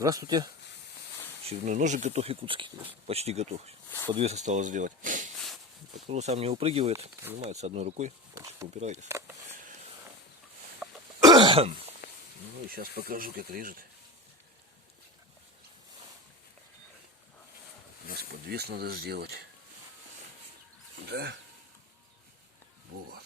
Здравствуйте. Очередной ножик готов якутский. Почти готов. Подвес осталось сделать. Пока сам не упрыгивает, занимается одной рукой. Пальчик упираетесь. Ну и сейчас покажу, как режет. У нас подвес надо сделать. Да? Вот.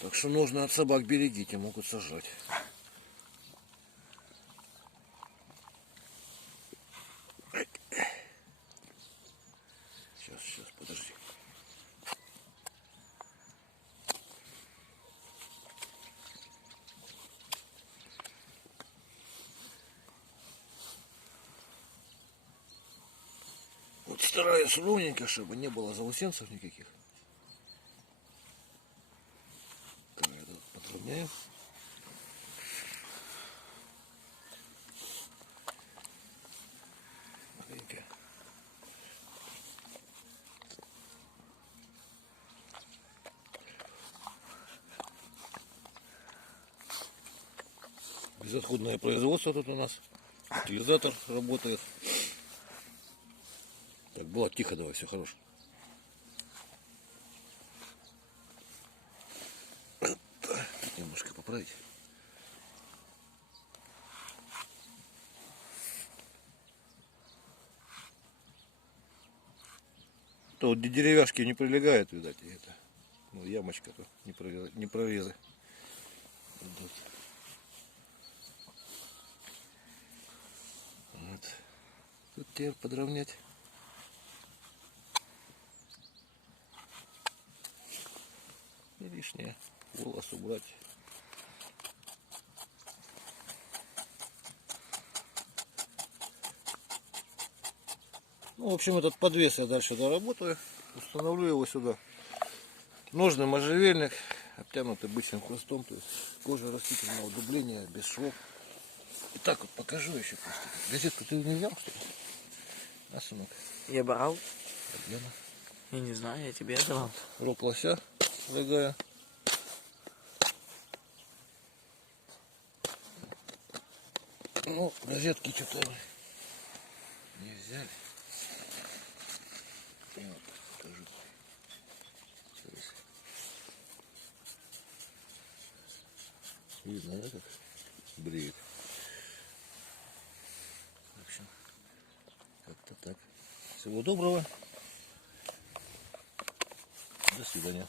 Так что нужно от собак берегите, могут сажать. Сейчас, подожди. Вот стараюсь ровненько, чтобы не было заусенцев никаких. Так, это подровняем. Маленько. Безотходное производство тут у нас. Утилизатор работает. Так, было тихо, давай, все хорошо. Немножко поправить. То вот где деревяшки не прилегают, видать, и это, ну, ямочка, то не прорезы. Вот. Тут теперь подровнять. И лишнее волос убрать. Ну, в общем, этот подвес я дальше доработаю. Установлю его сюда. Ножный можжевельник, обтянутый бычьим хвостом. То есть кожа растительного удубления, без швов. И так вот покажу еще просто. Газетку ты не взял, что ли? А, сынок? Я брал. Где? Я не знаю, я тебе давал. Рог лося, дорогая. Ну, газетки что-то не взяли. Вот, покажу. Видно, да, как бреет. В общем, как-то так. Всего доброго. До свидания.